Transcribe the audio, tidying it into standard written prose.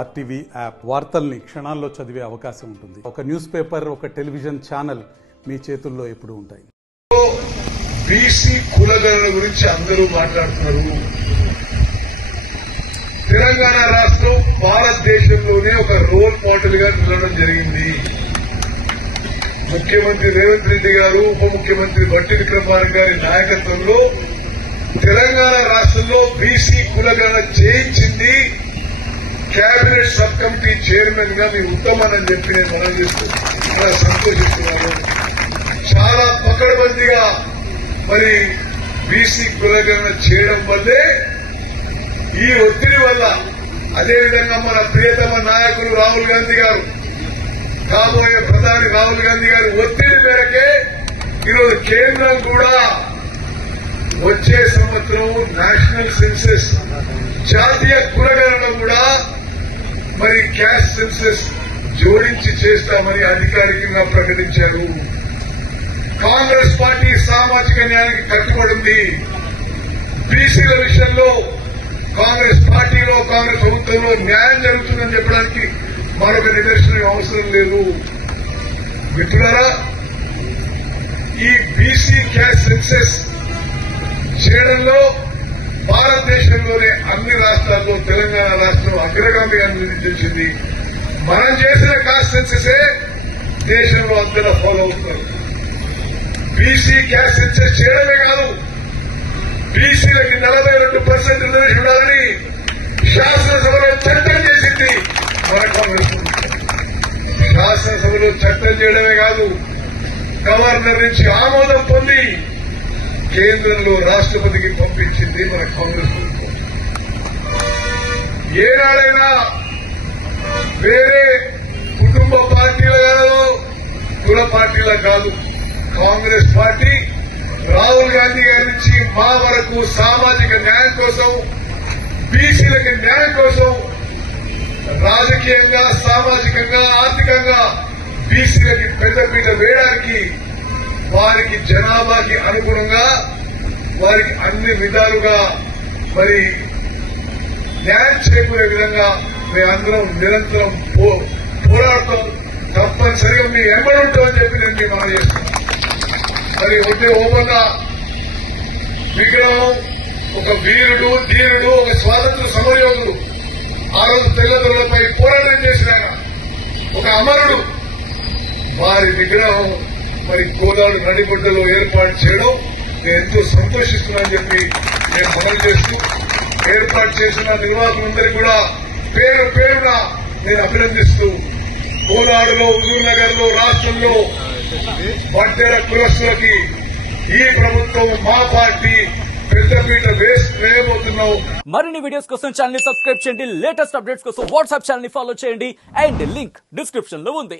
RTV app వార్తల్ని క్షణాల్లో చదివే అవకాశం ఉంటుంది. ఒక న్యూస్ పేపర్, ఒక టెలివిజన్ ఛానల్ మీ చేతుల్లో ఎప్పుడూ ఉంటాయి. బీసీ కులగణన గురించి అందరూ మాట్లాడుతున్నారు. తెలంగాణ రాష్ట్రం భారతదేశంలోనే ఒక రోల్ మోడల్ గా నిలవడం జరిగింది. ముఖ్యమంత్రి రేవంత్ రెడ్డి గారు, ఉప ముఖ్యమంత్రి బట్టి విక్రమార్క గారి నాయకత్వంలో తెలంగాణ రాష్ట్రంలో బీసీ కులగణన చేయించింది. కేబినెట్ సబ్ కమిటీ చైర్మన్ గా మీరు ఉత్తమని చెప్పి నేను మనం చేస్తూ చాలా సంతోషిస్తున్నాను. చాలా పకడ్బందీగా మరి బీసీ కులగణన చేయడం వల్లే ఈ ఒత్తిడి వల్ల, అదేవిధంగా మన ప్రియతమ నాయకులు రాహుల్ గాంధీ గారు, కాబోయే ప్రధాని రాహుల్ గాంధీ గారు ఒత్తిడి మేరకే ఈరోజు కేంద్రం కూడా వచ్చే సంవత్సరం నేషనల్ సెన్సెస్, జాతీయ కులగణన కూడా మరి క్యాస్ట్ సెన్సెస్ జోడించి చేస్తామని అధికారికంగా ప్రకటించారు. కాంగ్రెస్ పార్టీ సామాజిక న్యాయానికి కట్టుబడింది. బీసీల విషయంలో కాంగ్రెస్ పార్టీలో, కాంగ్రెస్ ప్రభుత్వంలో న్యాయం జరుగుతుందని చెప్పడానికి మరొక నిదర్శనం అవసరం లేదు. మిత్రులారా, ఈ బీసీ క్యాస్ట్ సెన్సెస్ చేయడంలో భారతదేశంలోనే అన్ని రాష్ట్రాల్లో తెలంగాణ రాష్ట్రం అగ్రగామిగా నిలిచింది. మనం చేసిన కాస్ట్ సెన్సెసే దేశంలో అంతటా ఫాలో అవుతున్నారు. బీసీ క్యాస్ట్ సెన్సెస్ చేయడమే కాదు, బీసీలకి 42% రిజర్వేషన్ ఉండాలని శాసనసభలో చట్టం చేసింది మన కాంగ్రెస్. శాసనసభలో చట్టం చేయడమే కాదు, గవర్నర్ నుంచి ఆమోదం పొంది కేంద్రంలో రాష్ట్రపతికి పంపించింది మన కాంగ్రెస్ ప్రభుత్వం. ఏనాడైనా వేరే కుటుంబ పార్టీల కాదు, కుల పార్టీల కాదు, కాంగ్రెస్ పార్టీ రాహుల్ గాంధీ గారి నుంచి మా వరకు సామాజిక న్యాయం కోసం, బీసీలకి న్యాయం కోసం రాజకీయంగా, సామాజికంగా, ఆర్థికంగా బీసీలకి పెద్దపీట వేయడానికి, వారికి జనాభాకి అనుగుణంగా వారికి అన్ని విధాలుగా మరి న్యాయం చేకూరే విధంగా మేమందరం నిరంతరం పోరాడతాం. తప్పనిసరిగా మీ ఎంబడుంటామని చెప్పి నేను మీ మనం చేస్తున్నాను. మరి ఒకే ఓపెన్న విగ్రహం, ఒక వీరుడు, ధీరుడు, ఒక స్వాతంత్ర సమరయోధుడు, ఆ రోజు తెల్లదొరలపై పోరాటం చేసిన ఒక అమరుడు, వారి విగ్రహం మరి కోదాడు నడిబొడ్డలో ఏర్పాటు చేయడం నేను ఎంతో సంతోషిస్తున్నానని చెప్పి నేను అమలు చేస్తూ, ఏర్పాటు చేసిన నిర్వాహకులందరికీ కూడా పేరు పేరున నేను అభినందిస్తూ, కోదాడులో, హుజూర్ నగర్ లో, రాష్ట్రంలో వడ్డెర కులస్తులకి ఈ ప్రభుత్వం, మా పార్టీ పెద్దపీట వేయబోతున్నాం. మరిన్ని వీడియోస్ కోసం ఛానల్ ని సబ్స్క్రైబ్ చేయండి. లేటెస్ట్ అప్డేట్స్ కోసం వాట్సాప్ ఛానల్ ని ఫాలో చేయండి. అండ్ లింక్ డిస్క్రిప్షన్ లో ఉంది.